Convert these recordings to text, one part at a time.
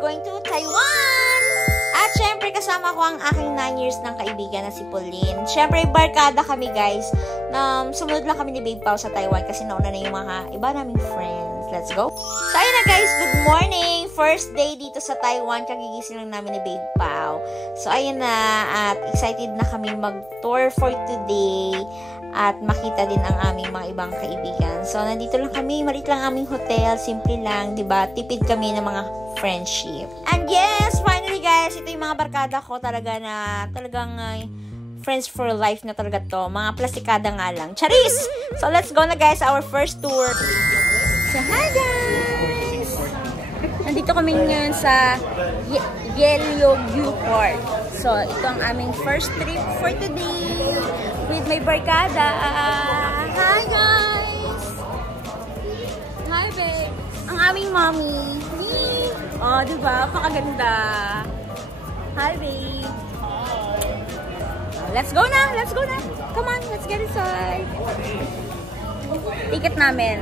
going to Taiwan! At syempre, kasama ko ang aking 9 years ng kaibigan na si Pauline. Syempre, barkada kami, guys. Sumunod lang kami ni Babe Pao sa Taiwan kasi nauna na yung mga iba naming friends. Let's go! So, ayun na, guys. Good morning! First day dito sa Taiwan. Kagigising lang namin ni Babe Pao. So, ayun na. At excited na kami mag-tour for today. At makita din ang aming mga ibang kaibigan. So, nandito lang kami. Maliit lang aming hotel. Simple lang, diba? Tipid kami ng mga friendship. And yes, finally guys, ito yung mga barkada ko talaga na talagang friends for life na talaga to. Mga plastikada nga lang. Charis! So, let's go na guys, our first tour. So, hi guys! Nandito kami ngayon sa Yeogyuk Port. So, ito ang aming first trip for today. With my barkada. Hi guys! Hi babe! Ang aming mommy. Oh, diba? Pakaganda. Hi babe! Let's go na! Let's go na! Come on, let's get inside. Ticket namin.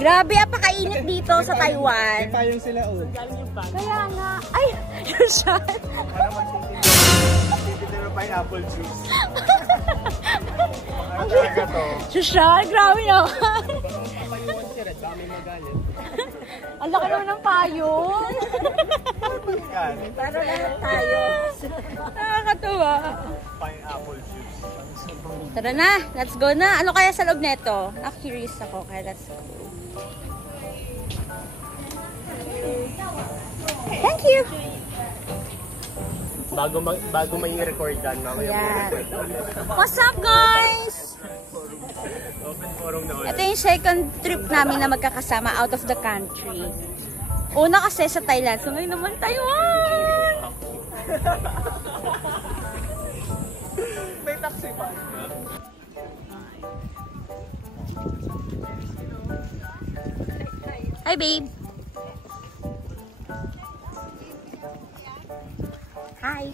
Grabe, apakainit dito sa Taiwan. Payong sila oh. Kaya nga. Ay! You're shot! Pineapple juice. Sushal, grabe naman. Ang laki naman ng payong. Para lahat tayo. Nakakatuwa. Pineapple juice. Tara na, let's go na. Ano kaya sa loob nito? Curious ako, kaya let's go. Thank you. Bago may record dan, mamaya may record. What's up guys? Open forum na ulit. Ito yung second trip namin na magkakasama out of the country. Una kasi sa Thailand, so ngayon naman Taiwan! May taxi pa. Hi babe! Hi!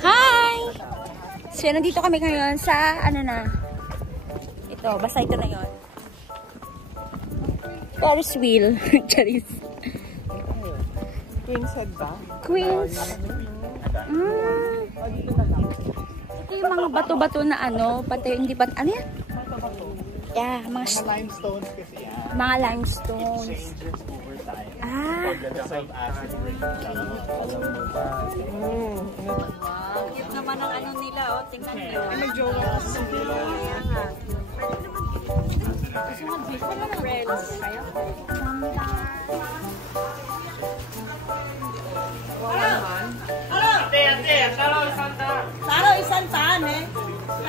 Hi! So, nandito kami ngayon sa, ano na, ito, basta ito na yun. Ferris wheel. Charis. Queen's Head ba? Queens. Ito yung mga bato-bato na ano, pati hindi pa, ano yan? Yeah, mga limestones kasi yan. mga limestones. Changes over time. Ah. Salt acid rain. Cute naman ang ano nila, oh. Tingnan nyo. May jowa kasi. Taro isang taan eh.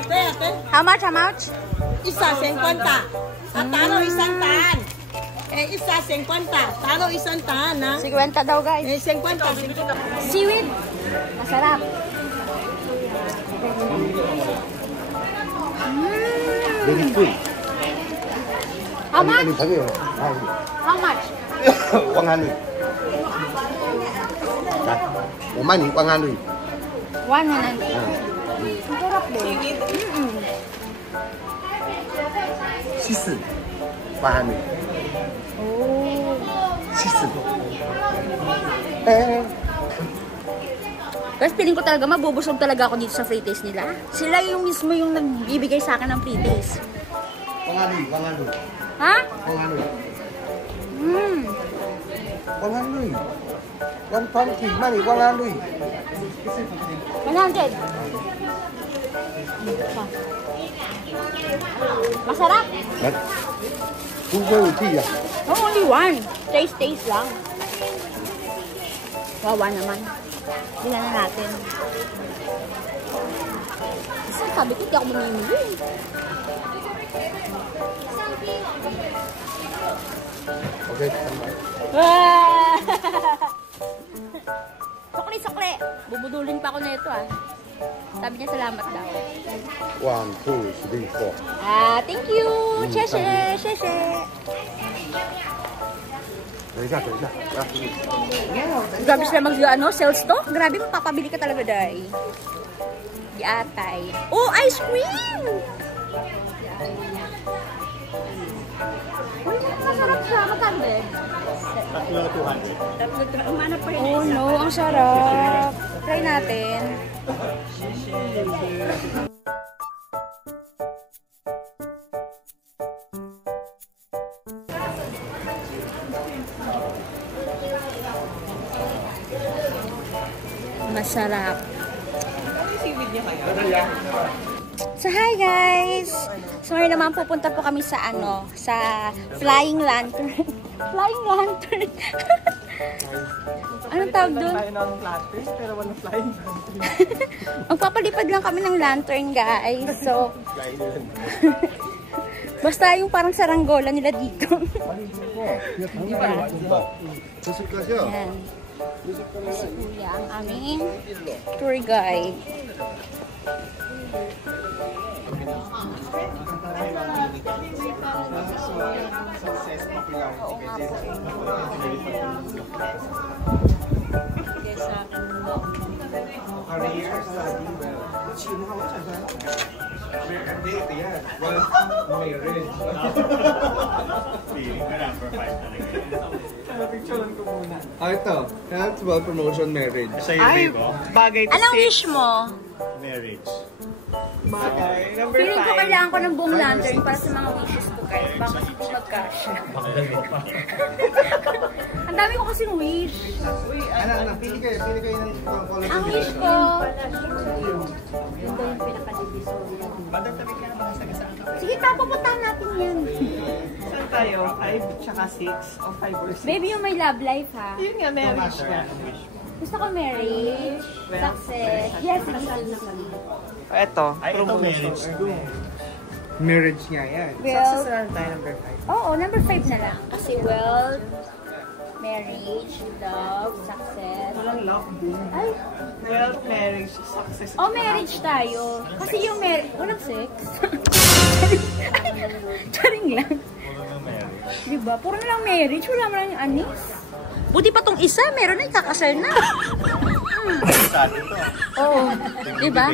Ate. How much, how much? Isa 50. At taro isang taan. Isa 50. Taro isang taan ha. 50 daw guys. 50. Seaweed. Masarap. Very good. How much? How How much? 100. Ủa mấy nghìn 100. 100. Ang sarap din. Sisi. 100. Oh. Sisi. Guys, feeling ko talaga mabubusog talaga ako dito sa free taste nila. Sila yung mismo yung nagbibigay sa akin ng free taste. 100. Ha? 100. 100. 120. Money 100. 100. Masarap. No, only one. Taste lang. Wawa naman. Tingnan na natin. Kasi sabi ko, hindi ako mamimili. Okay. Sukli. Bubudulin pa ako na ito ah. Sabi niya salamat daw. 1, 2, 3, 4. Thank you. Sheshe. 等一下，等一下，Grabe sila sales to. Grabe, mapapabili ka talaga, day. Di atay. Oh, ice cream! Masarap siya. Magkano, be? Tatlo 200. Oh, no. Ang sarap. Try natin. Masarap. So, hi guys! So, ngayon naman pupunta po kami sa sa Flying Lantern. Flying Lantern! Anong tawag doon? Tayo ng lantern, pero walang flying lantern. Magpapalipad lang kami ng lantern, guys. So, basta yung parang saranggola nila dito. Diba? Ayan. Si Kuya, ang aming tour guide. Ito, that's about promotion marriage. Sa'yo, babe, oh. Bagay to Anong wish mo? Marriage. Bagay. Number Feeling ko 5. kailangan ko ng buong lantern para sa mga wishes ko, guys. Baka kasi po magkasya. Ang dami ko kasing wish. Ano, pili kayo ng color. Ang wish ko, sige, papupuntahan natin yan. Saan tayo? 5 tsaka 6 o 5 or 6? Baby, yung may love life, ha? Yun nga, marriage na. Gusto ko marriage, success. Yes, Ito. Ay, ito marriage. Marriage nga yan. Success well, na tayo number 5. oo, number 5 na lang. Kasi wealth, marriage, love, success. Walang love din. Ay, Wealth, marriage, success. oh, marriage tayo. Kasi yung walang sex. Charing lang. Walang marriage. Diba? Puro na lang marriage, wala mo lang yung anis. Buti pa tong isa, meron na ikakasal na. Sa atin to. Oo. Diba?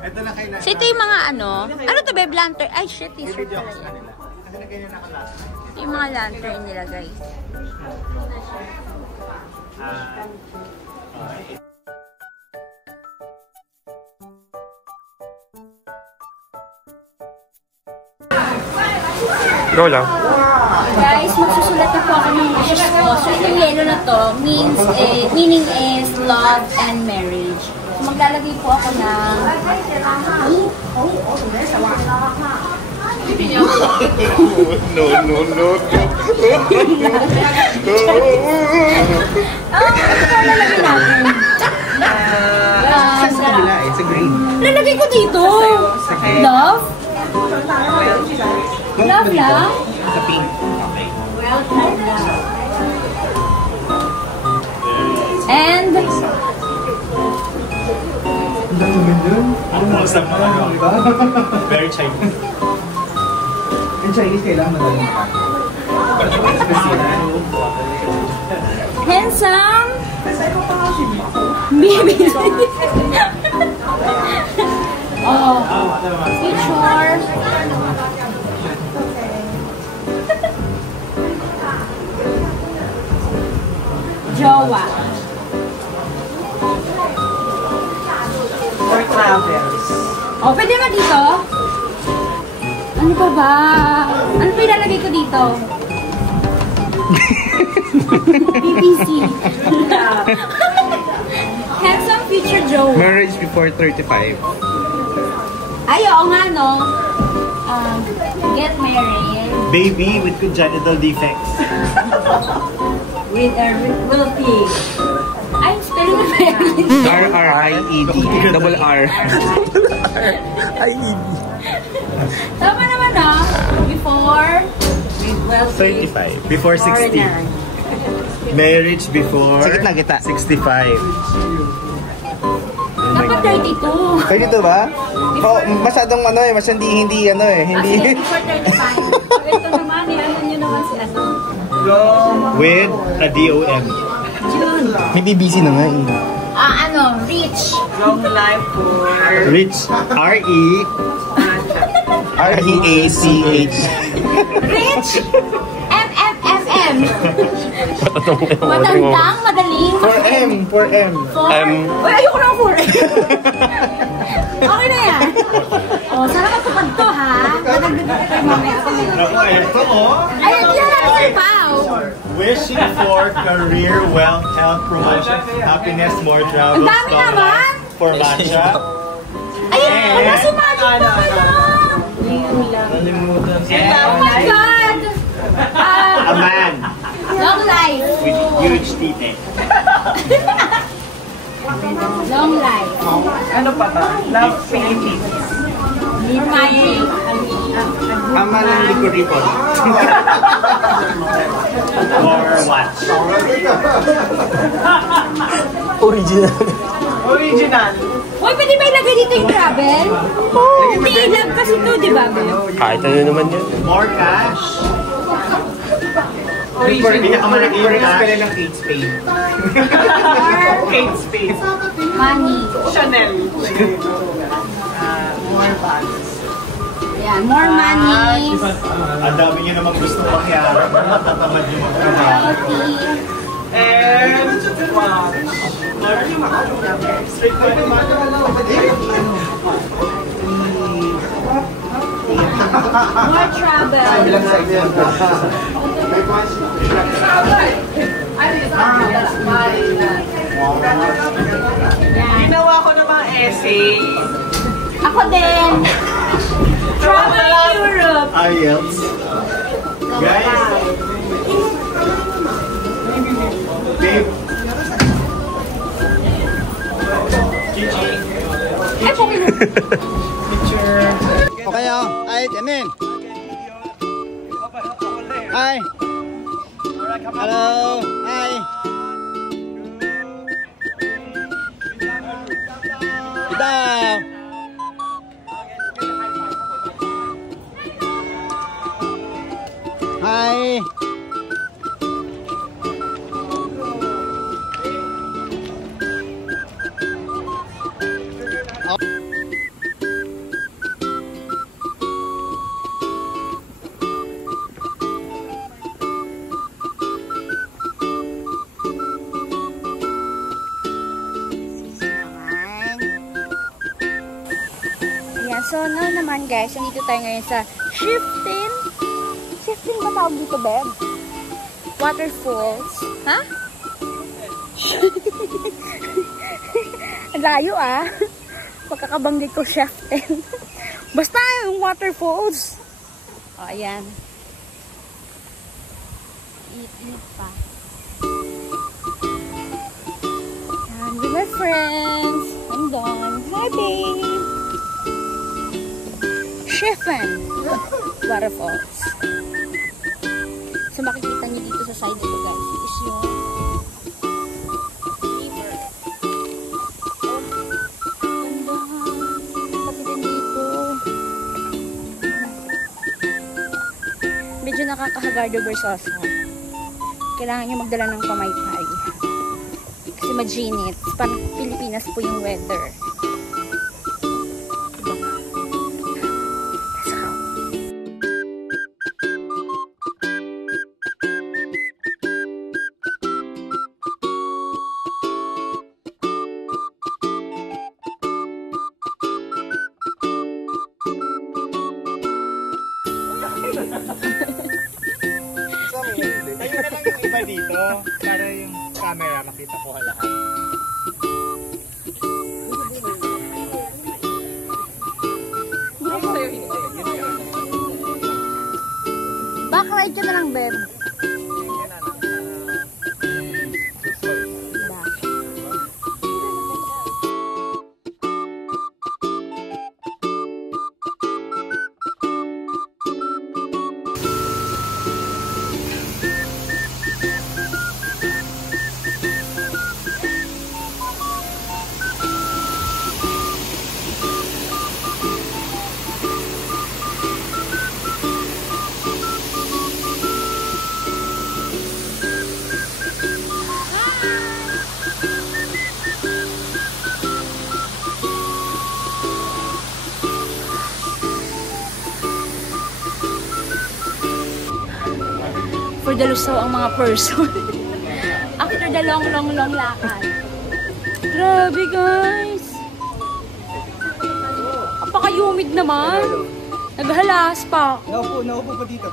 Ito na kayo na. So ito yung mga ano to be lantern? Ay shit, t-shirt Video ako sa pala. kanila. Kasi na kayo nakalas. Ito yung mga lantern nila, guys. Go lang. Guys, magsusulat na po ako ng wishes ko. So itong yellow na to meaning is love and marriage. So maglalagay po ako ng No, no, no, no. ito po lalagay natin. Sa kabila eh, sa green. Lalagay ko dito. Love? Love lang? Sa pink. And Ang sa mga very Chinese. In Chinese, kailangan madaling handsome baby. Oh, future jowa. For travels. Oh, pwede ba dito? Ano pa ba? Ano pa ilalagay ko dito? BBC. Handsome future jowa. Marriage before 35. Ay, oo nga, no? Get married. Baby with congenital defects. With a will pig. Ay, spelling of marriage. R-R-I-E-D. Double R. Tama naman, no? Before, with will pig. 35. Before 60. Marriage before Sa gitna, 65. Dapat for 32. Pwede ito ba? Oh, masyadong ano eh, hindi ano eh, hindi. For 35. Ito naman, ano nyo naman si ano? With a DOM. Hindi busy na nga eh. Rich. Long life for... Rich. R-E-A-C-H. Rich. M. Matandang, madaling. 4M. Uy, ayoko na 4M. Okay na yan. Sana matupad to, ha? Madagdagan ka kayo mamaya. Ito Ayan, yan. Pao. Wishing for career, wealth, health, promotion, happiness, more travel, Ang dami naman. for matcha. Ayan, wala si Magic na pala. Oh my God. A man Long life. with huge teeth. Long life. Ano pa ba? Love Philippines. Magic. Ama ng likod-ripon. Or what? Original. Uy, pwede ba ilagay dito yung travel? Hindi, love kasi to, di ba? Kahit ano naman yun. More cash. Pinakamalaki yung cash. pala ng Kate Spade. Kate Spade. Money. Chanel. More bags. Yan, more money. Ang dami nyo namang gusto mangyari. Matatamad yung magtrabaho. Healthy. And More travel. ginawa ko na mga essay. Ako din. Travel Europe. IELTS. Guys. Babe. Gigi. Ay, pokemon. Picture. Okay, ay, Jamin. Hi. Hello. Hi. Daw. Hi. So, now naman guys, nandito tayo ngayon sa Shifting. Shifting ba tawag dito, Beb? Waterfalls. Ha? Ang layo ah. Pagkakabanggit ko Shifting. Basta yung waterfalls. O, ayan. Iit pa. Ayan, with my friends. I'm done. Hi, babe. Shifting Waterfalls. So makikita niyo dito sa side nito guys is yung river. Oh, ganda. Pati din dito. Medyo nakakahagardo versus kailangan niyo magdala ng pamaypay. Kasi mag-init. Parang Pilipinas po yung weather. Ayun na lang yung iba dito para yung camera makita ko lahat. Backlight ka na lang, Beb. dalusaw ang mga person. After the long lakad. Grabe guys! Apaka-humid naman. Naghalas pa. Naupo pa dito.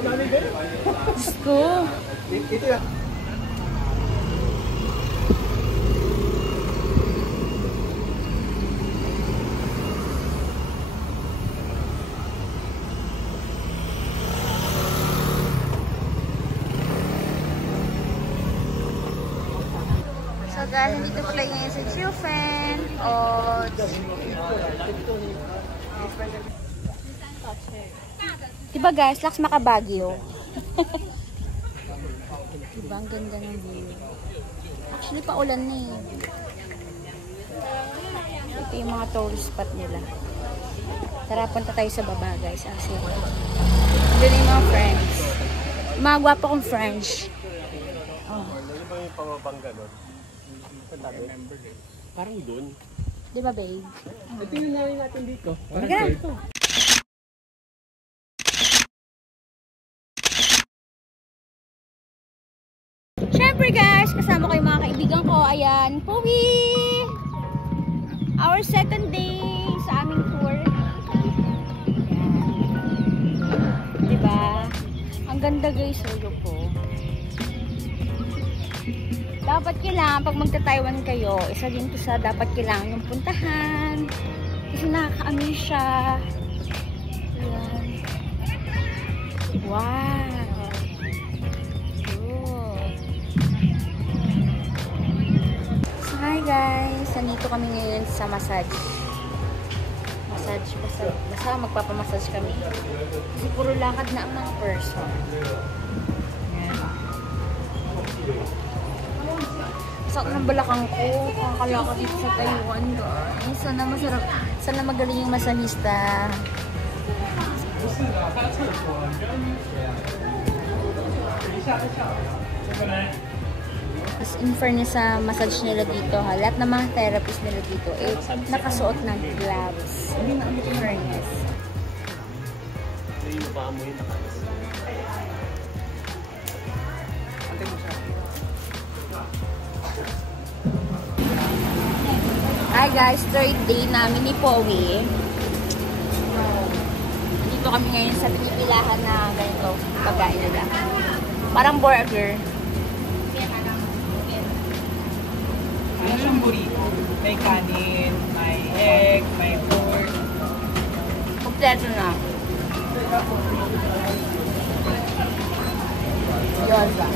Diyos ko. Ito yan. So guys, nandito po tayo ngayon sa Chilfen. Diba guys, Lax Macabagyo. Diba, ang ganda ng view. Actually, paulan na eh. Ito yung mga tourist spot nila. Tara, punta tayo sa baba guys. Doon yung mga friends. Yung mga gwapo kong French. Oh. Parang doon. Di ba, babe? Tingnan namin natin dito. Parang dito. Siyempre guys, kasama ko yung mga kaibigan ko. Ayan, Puwi! Our second day sa aming tour. Ayan. Diba? Ang ganda guys, solo po. Dapat kailangan, pag magta-Taiwan kayo, isa din to sa dapat kailangan yung puntahan. Kasi nakaka-amaze siya. Ayan. Wow! Hi guys! Nandito kami ngayon sa massage. Basta magpapamassage kami. Kasi puro lakad na ang mga person. Ayan. Sakit ng balakang ko. Kakalakad dito sa Taiwan guys. Sana masarap. Sana magaling yung masahista. As in fairness sa massage nila dito ha, lahat ng mga therapist nila dito nakasuot ng gloves. In fairness. Hi guys, third day namin ni Powi. Dito kami ngayon sa pinipilahan na ganito pagkain nila. Parang burger. Ano siyang burrito? May kanin, may egg, may pork. Kompleto na. Yun ba?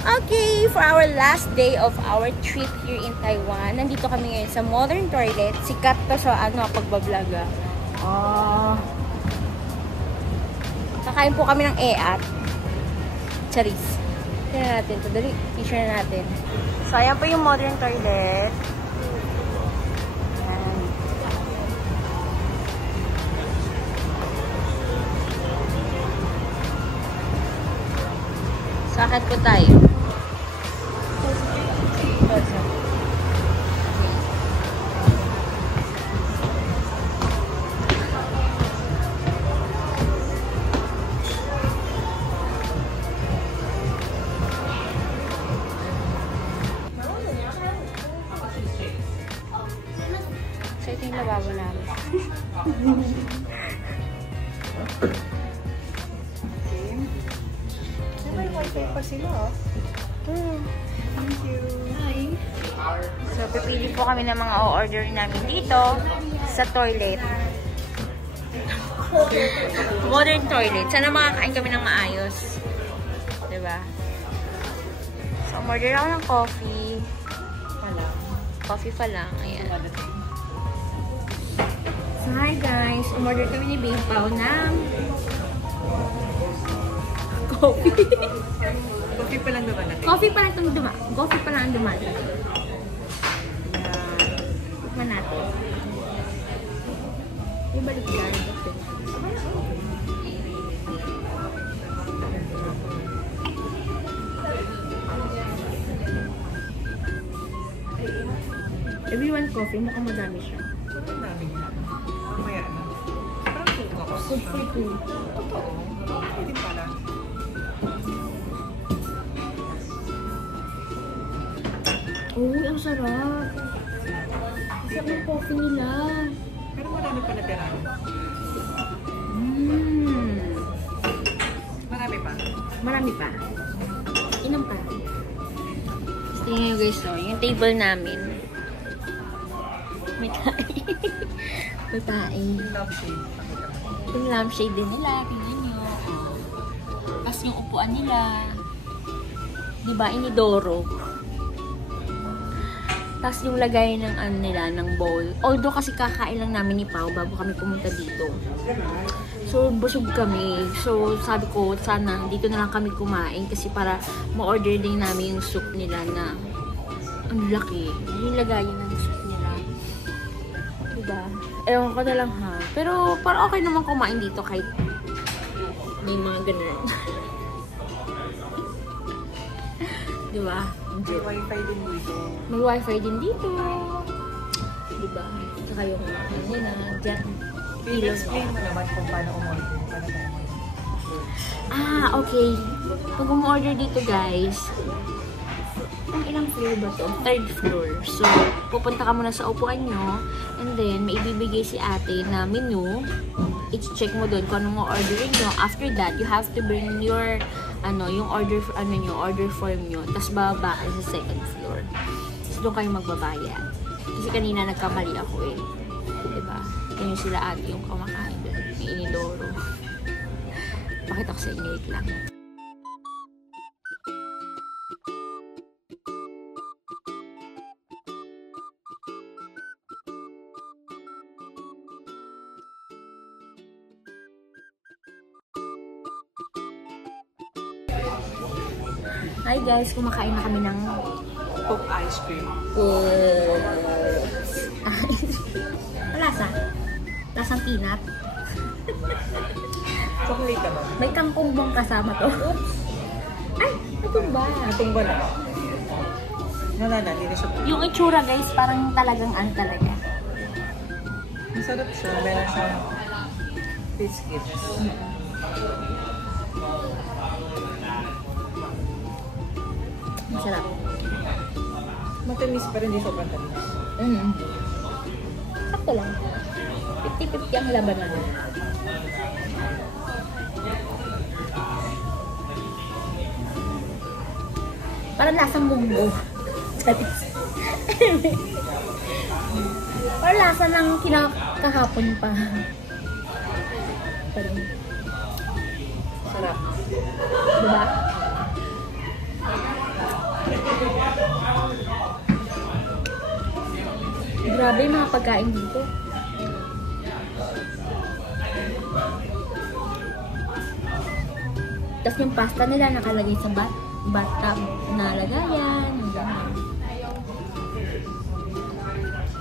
Okay, for our last day of our trip here in Taiwan, nandito kami ngayon sa modern toilet. Sikat pa sa pagbablog. Kakain po kami ng eat. Charis. Tignan natin ito. Dali, picture na natin. So, ayan po yung modern toilet. Ayan. So, akit po tayo. So, ito yung lababo namin. May wifi pa sila, oh. Thank you. Hi. So, pipili po kami ng mga o-order namin dito sa toilet. Modern toilet. Sana makakain kami ng maayos. Diba? So, umorder ako ng coffee. Coffee pa lang. Ayan. So, hi guys. Umorder kami ni Babe Pao ng coffee. Coffee pa lang naman natin. Coffee pa lang itong Coffee pa lang ang dumaan. Tikman natin. Yung baliktaran. Everyone coffee, mukhang madami siya. Mamaya na. Food for two. Totoo. Hindi pala. Uy, ang sarap. Ang sarap ng coffee nila. Pero marami pa natira. Marami pa. Marami pa. Inom pa. Gusto nyo guys, no? Yung table namin. May tae. May tae. Love shade. Yung lampshade din nila. Tingnan nyo. Tapos yung upuan nila. Diba? Inidoro. Tapos yung lagay ng ano nila, ng bowl. Although kasi kakain lang namin ni Pao bago kami pumunta dito. So, busog kami. So, sabi ko, sana dito na lang kami kumain kasi para ma-order din namin yung soup nila na ang laki. Yung lagayan ng soup nila. Diba? Ewan ko na lang ha. Pero, parang okay naman kumain dito kahit may mga ganun. Diba? May wifi din dito. May wifi din dito. Diba? Tsaka yung ano na, dyan. I-explain mo naman kung paano umorder. Paano tayo umorder. Okay. Pag umorder dito guys, ang ilang floor ba to? 3rd floor. So, pupunta ka muna sa upuan nyo, and then, may ibibigay si ate na menu. I-check mo doon kung anong orderin nyo. After that, you have to bring your yung order form nyo, tapos bababa kayo sa 2nd floor. Tapos doon kayo magbabayad. Kasi kanina nagkamali ako eh. Diba? Yun yung sila ate yung kumakain doon. May inidoro. Pakita ko sa inyo, wait lang. Hi guys, kumakain na kami ng Coke ice cream. Lasa? Lasang peanut? Chocolate naman. May kangkong bang kasama to? Ay, natumba. Natumba na. Wala na, hindi na siya. Yung itsura guys, parang talagang ano talaga. Masarap siya. Meron siyang biscuits. Masarap. Matamis pa rin, hindi sobrang tamis. Sakto lang. 50-50 ang laban na. Parang lasang munggo. Parang lasa ng kinakahapon pa. Parang. Sarap. Diba? Grabe yung mga pagkain dito. Tapos yung pasta nila nakalagay sa bathtub na lagayan.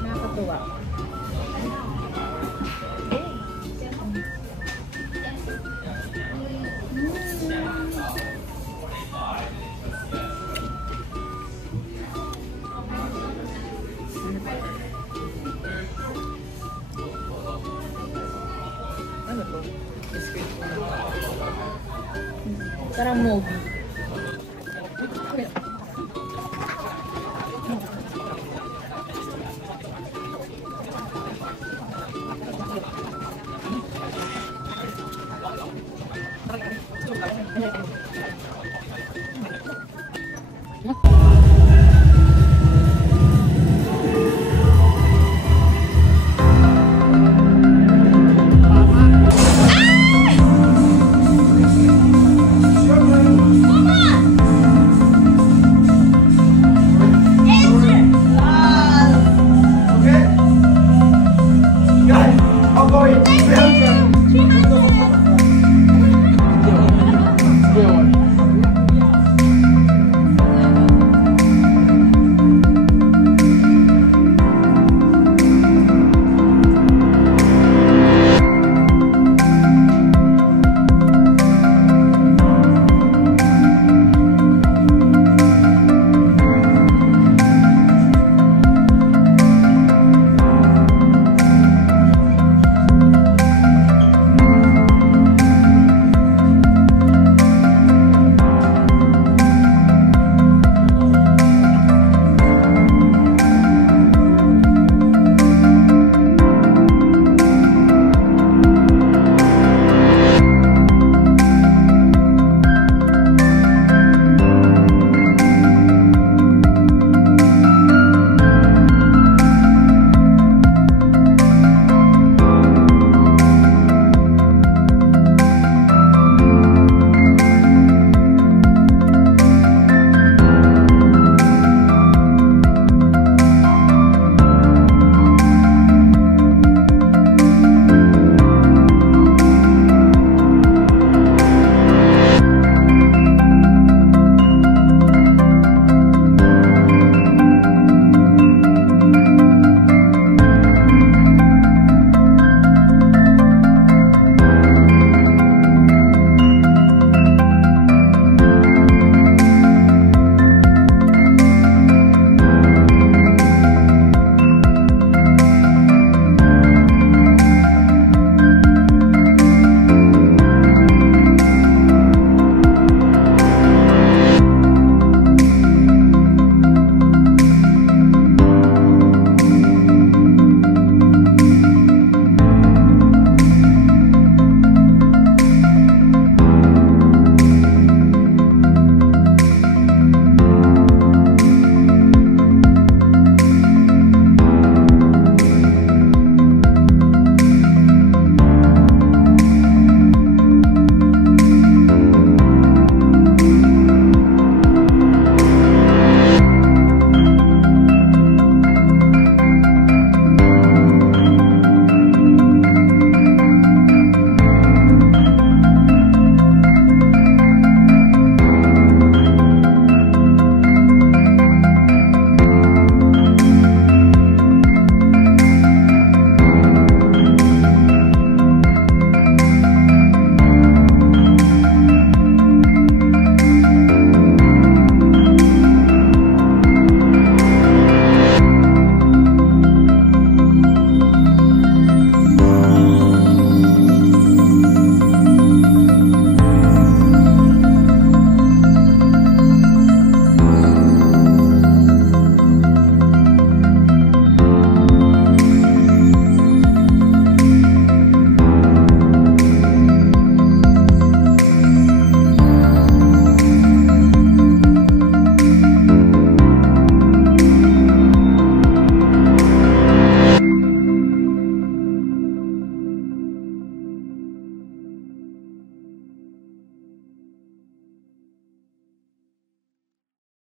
Nakakatuwa. Ano to? Biscuit. Parang movie.